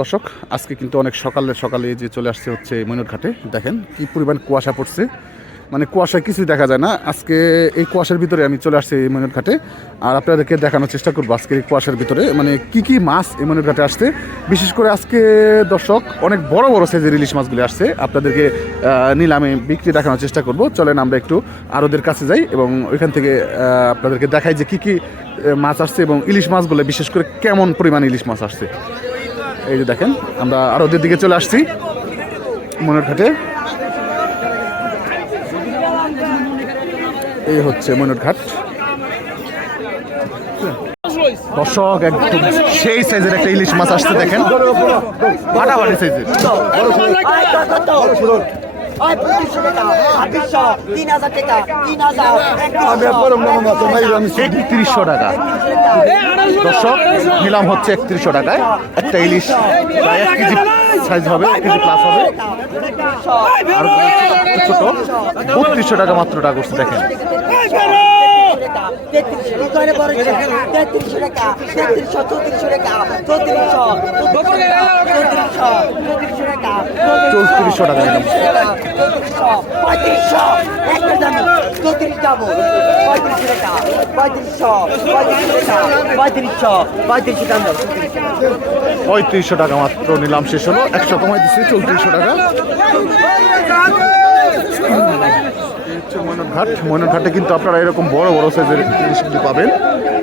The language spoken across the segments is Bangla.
দর্শক, আজকে কিন্তু অনেক সকালে সকালে যে চলে আসছে হচ্ছে ঘাটে দেখেন কি পরিমাণ কুয়াশা পড়ছে। মানে কুয়াশায় কিছুই দেখা যায় না। আজকে এই কুয়াশার ভিতরে আমি চলে আসছি এই ঘাটে আর আপনাদেরকে দেখানোর চেষ্টা করব আজকে এই কুয়াশার ভিতরে। মানে কি কি মাছ ঘাটে আসছে। বিশেষ করে আজকে দর্শক, অনেক বড় বড় সাইজের ইলিশ মাছগুলি আসছে। আপনাদেরকে নিলামে বিক্রি দেখানোর চেষ্টা করব। চলেন আমরা একটু আরোদের কাছে যাই এবং ওইখান থেকে আপনাদেরকে দেখাই যে কি কি মাছ আসছে এবং ইলিশ মাছগুলো বিশেষ করে কেমন পরিমাণ ইলিশ মাছ আসছে। এই যে দেখেন, আমরা আরোদের দিকে চলে আসছি, মনের ঘাটে। এই হচ্ছে মনের ঘাট। দর্শক, একদম সেই সাইজের একটা ইলিশ মাছ আসতে দেখেন। ফাটাফাটি সাইজের। পঁচিশশো টাকা ছাব্বিশশো তিন হাজার টাকা তিন হাজার একত্রিশশো টাকা। দর্শক নিলাম হচ্ছে একত্রিশশো টাকায়। একটা ইলিশ প্রায় এক কেজি সাইজ হবে এক কেজি প্লাস হবে। আর ছোট বত্রিশশো টাকা মাত্র টাকা করছে দেখেন। তেত্রিশশো টাকা। তেত্রিশশো টাকা তেত্রিশশো চৌত্রিশশো টাকা চৌত্রিশশো চৌত্রিশশো চৌত্রিশশো টাকা চৌত্রিশশো টাকা পঁয়ত্রিশশো একটা দাম। চৌত্রিশ যাব। পঁয়ত্রিশশো টাকা পঁয়ত্রিশশো পঁয়ত্রিশশো টাকা পঁয়ত্রিশশো পঁয়ত্রিশশো দাম পঁয়ত্রিশশো টাকা মাত্র নিলাম শেষ হলো। একশো কমাই দিচ্ছে চৌত্রিশশো টাকা। হচ্ছে ময়নঘাট ময়নঘাটে কিন্তু আপনারা এরকম বড় বড় সাইজের জিনিসগুলি পাবেন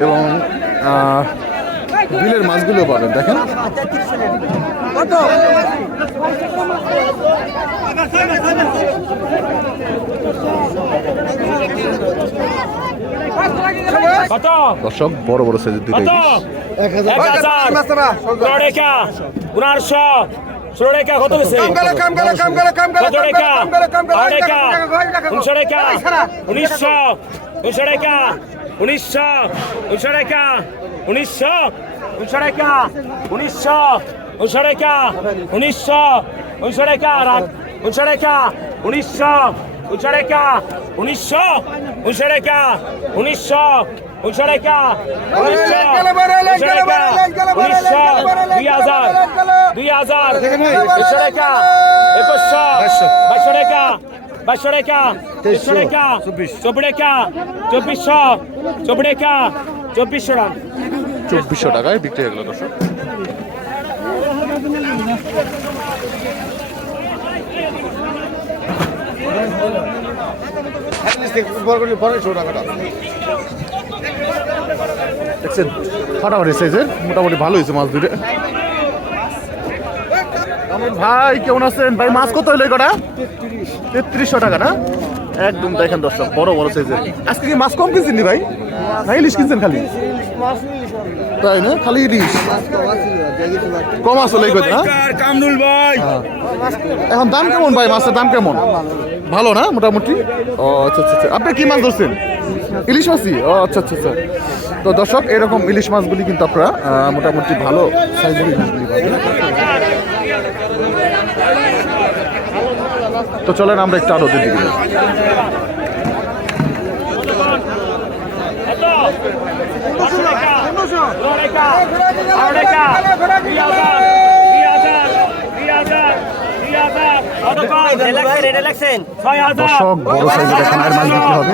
এবং আহ, বিলের মাছগুলো পাবেন দেখেন। কত দর্শক বড় বড় সাইজের দুটো এক হাজার। ষোলো টাকা কত বেশি কত টাকা আট টাকা উনিশশো টাকা উনিশশো উনিশশো টাকা উনিশশো উনিশশো টাকা উনিশশো উনিশশো টাকা উনিশশো উনিশশো টাকা উনিশশো উনিশশো টাকা উনিশশো টাকা উনিশশো উচড়েকা উনিশশো উচড়েকা উনিশশো উচড়েকা উনিশশো উচড়েকা উনিশশো দুই হাজার দুই হাজার উচড়েকা একুশশো বাইশরেকা বাইশরেকা তেইশরেকা চব্বিশরেকা চব্বিশশো চব্বিশরেকা চব্বিশশো টাকা চব্বিশশো টাকায় বিক্রি হয়ে গেল দর্শক। দেখছেন ফাটাফাটি সাইজের মোটামুটি ভালো হয়েছে মাছ দুটো ভাই, কেমন আছেন? ভাই, মাছ কত হইল কটা? তেত্রিশশো টাকা না? একদম দেখেন দর্শক বড় বড় সাইজের আজকে কি মাছ কম কিনছেন ভাই? না ইলিশ কিনছেন খালি? তাই না? খালি ইলিশ? কম আসলে এই কথা কামরুল ভাই? এখন দাম কেমন ভাই মাছের দাম কেমন? ভালো না মোটামুটি? ও আচ্ছা আচ্ছা আচ্ছা। আপনি কি মাছ ধরছেন? ইলিশ মাছই? ও আচ্ছা আচ্ছা আচ্ছা। তো দর্শক এরকম ইলিশ মাছগুলি কিন্তু আপনারা মোটামুটি ভালো সাইজের ইলিশগুলি পাবেন। তো চলেন আমরা একটু আরও দিদি দর্শক বড় এখন আর হবে।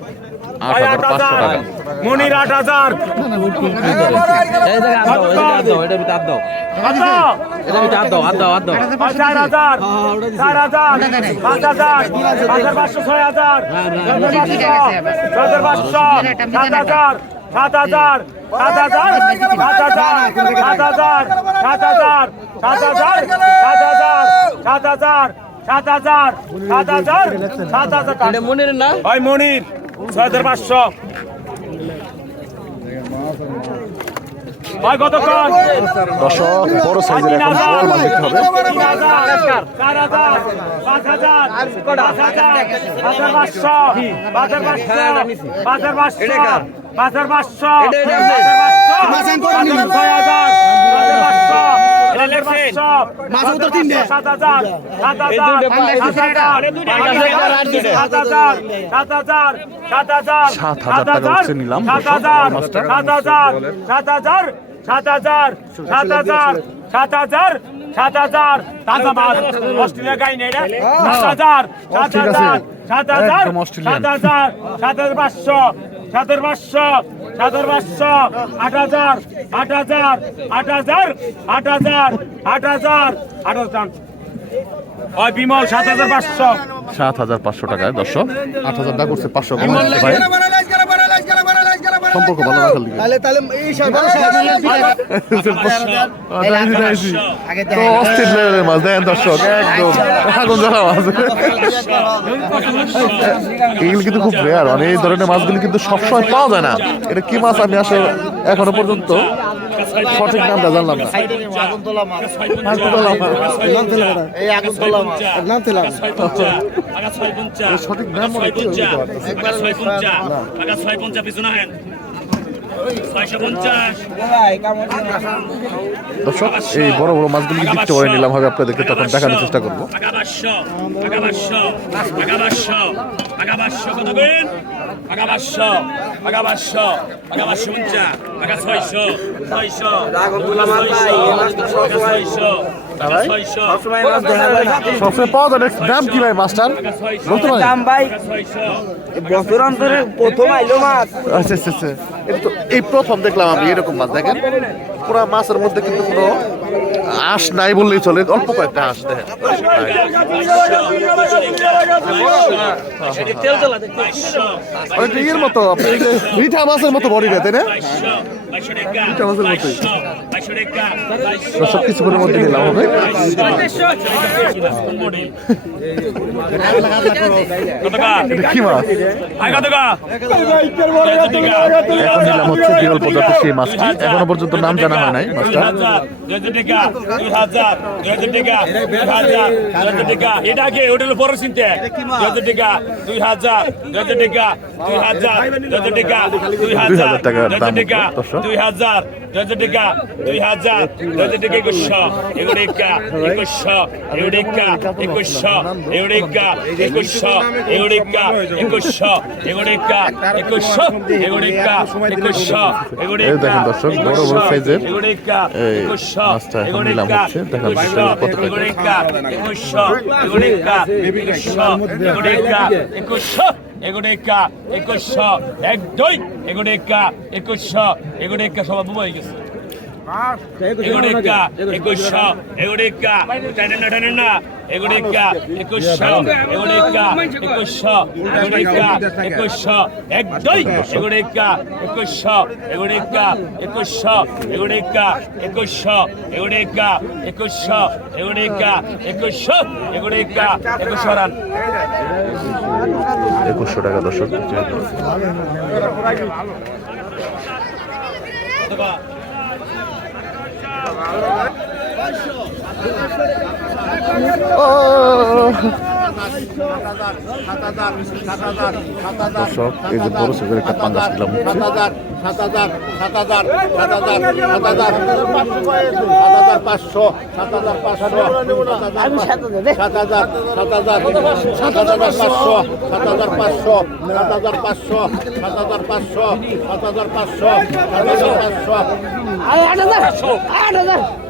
আট হাজার পাঁচশো টাকা মনির আট হাজার চার হাজার চার হাজার পাঁচ হাজার পাঁচ হাজার পাঁচশো ছয় হাজার ছয় হাজার পাঁচশো সাত হাজার সাত হাজার সাত হাজার সাত হাজার সাত হাজার সাত হাজার সাত হাজার সাত হাজার সাত হাজার সাত হাজার সাত হাজার সাত হাজার মনির না হয় মনির ছয় হাজার পাঁচশো দশক বড় সাইজের এখন বল মাল দেখতে হবে। বাজার বাজার বাজার বাজার পাঁচ হাজার পাঁচ হাজার। পাঁচ হাজার পাঁচশো ছয় হাজার। সাত হাজার সাত হাজার সাত হাজার সাত হাজার। সাত হাজার সাত হাজার সাত হাজার। সাত হাজার সাত হাজার সাত হাজার। সাত হাজার সাত হাজার তাজা মাছ অস্ট্রেলিয়া গাই নেই রে। সাত হাজার সাত হাজার সাত হাজার সাত হাজার সাত হাজার পাঁচশো সাত হাজার পাঁচশো সাত হাজার পাঁচশো আট হাজার আট হাজার আট হাজার আট হাজার আট হাজার আট হাজার ওই বিমল সাত হাজার পাঁচশো। সাত হাজার পাঁচশো টাকায় দর্শক। আট হাজার টাকা করছে পাঁচশো। সম্পর্ক ভালো রাখার লিগে। তাহলে তাহলে এই তো অস্থির লেভেলের মাছ দেখেন দর্শক একদম। আগুন জ্বালা মাছ এগুলি কিন্তু খুব রেয়ার মানে এই ধরনের মাছগুলি কিন্তু সবসময় পাওয়া যায় না। এটা কি মাছ আমি আসলে এখনও পর্যন্ত সঠিক নামটা জানলাম না। এর সঠিক নাম মনে হয় কেউ বলতে পারতেছে না। দর্শক এই বড় বড় মাছগুলি দিকতে করে নিলাম হবে আপনাদেরকে তখন দেখানোর চেষ্টা করব আগাবাসশো আগাবাসশো আগাবাসশো সবসময় পাওয়া যায় দাম কি ভাই মাছটার বলতে পারেন। দাম ভাই বছর অন্তরে প্রথম আইলো মাছ। আচ্ছা আচ্ছা আচ্ছা। এই প্রথম দেখলাম আমি এরকম মাছ দেখেন। পুরা মাছের মধ্যে কিন্তু কোনো আঁশ নাই বললেই চলে, অল্প কয়েকটা আঁশ দেখেন। ইয়ের মতো, আপনি মিঠা মাছের মতো বডি তাই না? এখন এখনও পর্যন্ত নাম জানা হয় নাই মাছটা এটা কে ওটা হলো বড় চিনতে দুই হাজার টাকা দুই হাজার দুই হাজার টাকা দুই হাজার দুই হাজার টাকা দুই হাজার টাকার দুই দাম হাজার টাকা দর্শক। দুই হাজার দুই হাজার টাকা দুই হাজার দুই হাজার টাকা একুশশো এগুড়িকা একুশশো এগুড়িকা একুশশো এগুড়িকা একুশশো এগুড়িকা একুশশো এগুড়িকা একুশশো এগুড়িকা একুশশো এই দেখেন দর্শক, বড় বড় সাইজের মাছটা এগুলো নিলাম এগুলো দেখা যাচ্ছে কত টাকা এগোডেকা গেছে। ఎగుడిక్కా ఎక్కువ ఎగుడిక్కా టెండ టెండ ఎగుడిక్కా ఎక్కువ ఎగుడిక్కా ఎక్కువ ఎగుడిక్కా ఎక్కువ ఎగ్డై ఎగుడిక్కా ఎక్కువ ఎగుడిక్కా ఎక్కువ ఎగుడిక్కా ఎక్కువ ఎగుడిక్కా ఎక్కువ ఎగుడిక్కా ఎక్కువ ఎగుడిక్కా ఎక్కువ రన్ একুশশো টাকা দর্শক ও। দর্শক এই যে বড় সাইজের একটা পাঙ্গাস নিলাম আট হাজার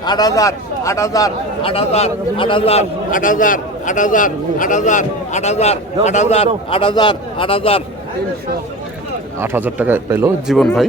আট হাজার আট হাজার আট হাজার আট হাজার আট হাজার আট হাজার আট হাজার আট হাজার আট হাজার আট হাজার আট হাজার। আট হাজার টাকা পেল জীবন ভাই।